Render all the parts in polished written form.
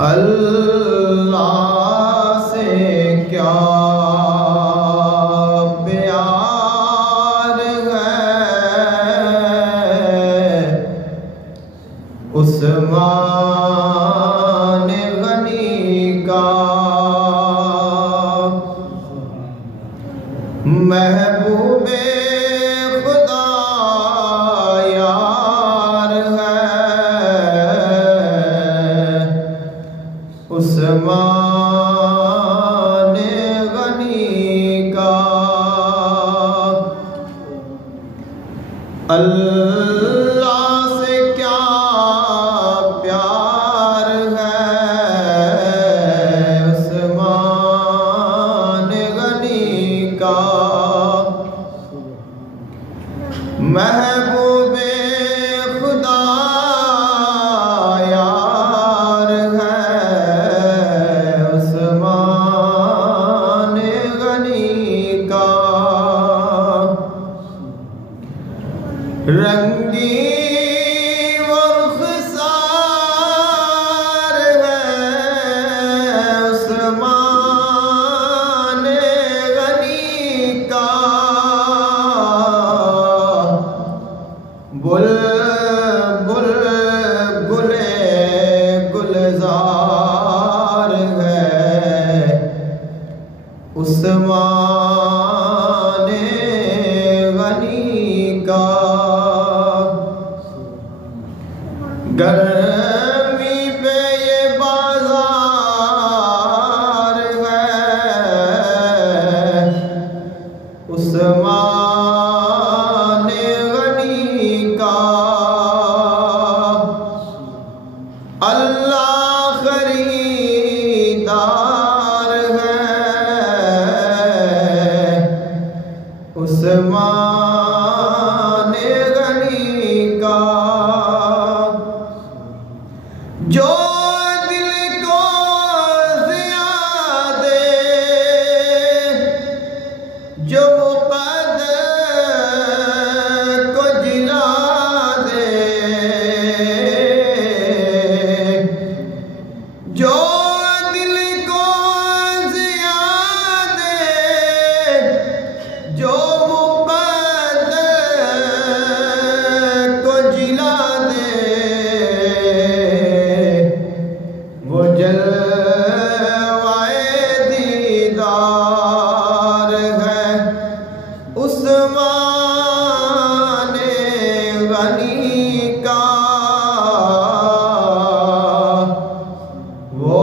अल्लाह से क्या प्यार है उस्मान गनी का। महबूबे खुदा यार है उस्मान गनी का। अल्लाह से क्या प्यार है उस्मान गनी का। महबूबे खुदा यार है उस्मान गनी का। रंगी वो रुखसार है उस्मान गनी का। बुलबुल गुले गुलजार है उस्मान गनी का। गर्मी पे ये बाजार है उस्मान गनी का। अल्लाह खरीदार है उस्मान गनी का। जो दिल को ज़िया दे जो मुक़द्दर को जिला दे। जो दिल को ज़िया दे जो मुक़द्दर को जिला दे। वो जलवाए दीदार है उस्मान गनी का। वो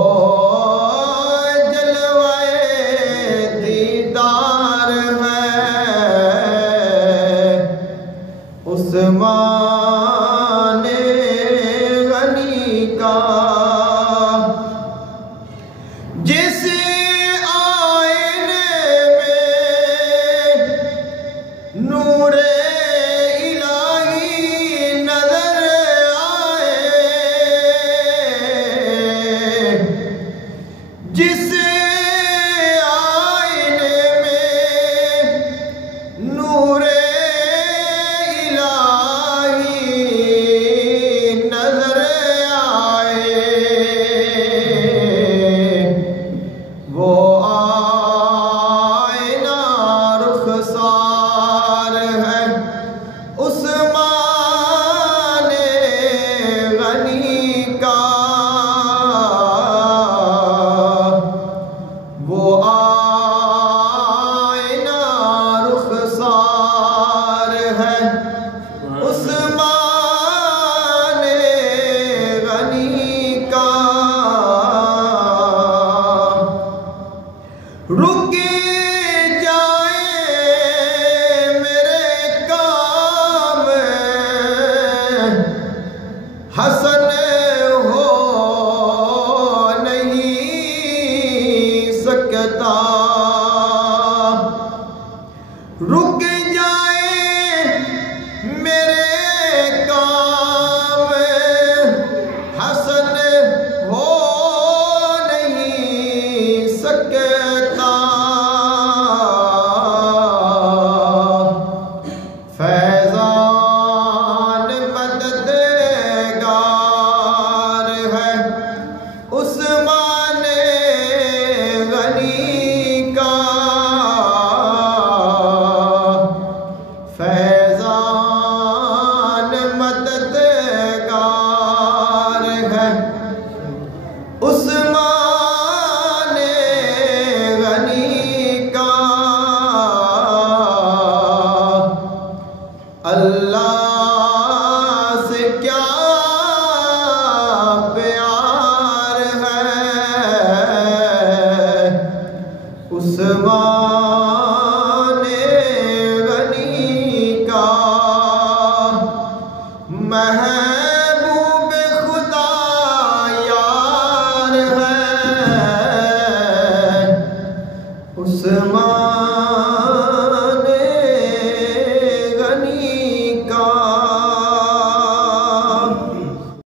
है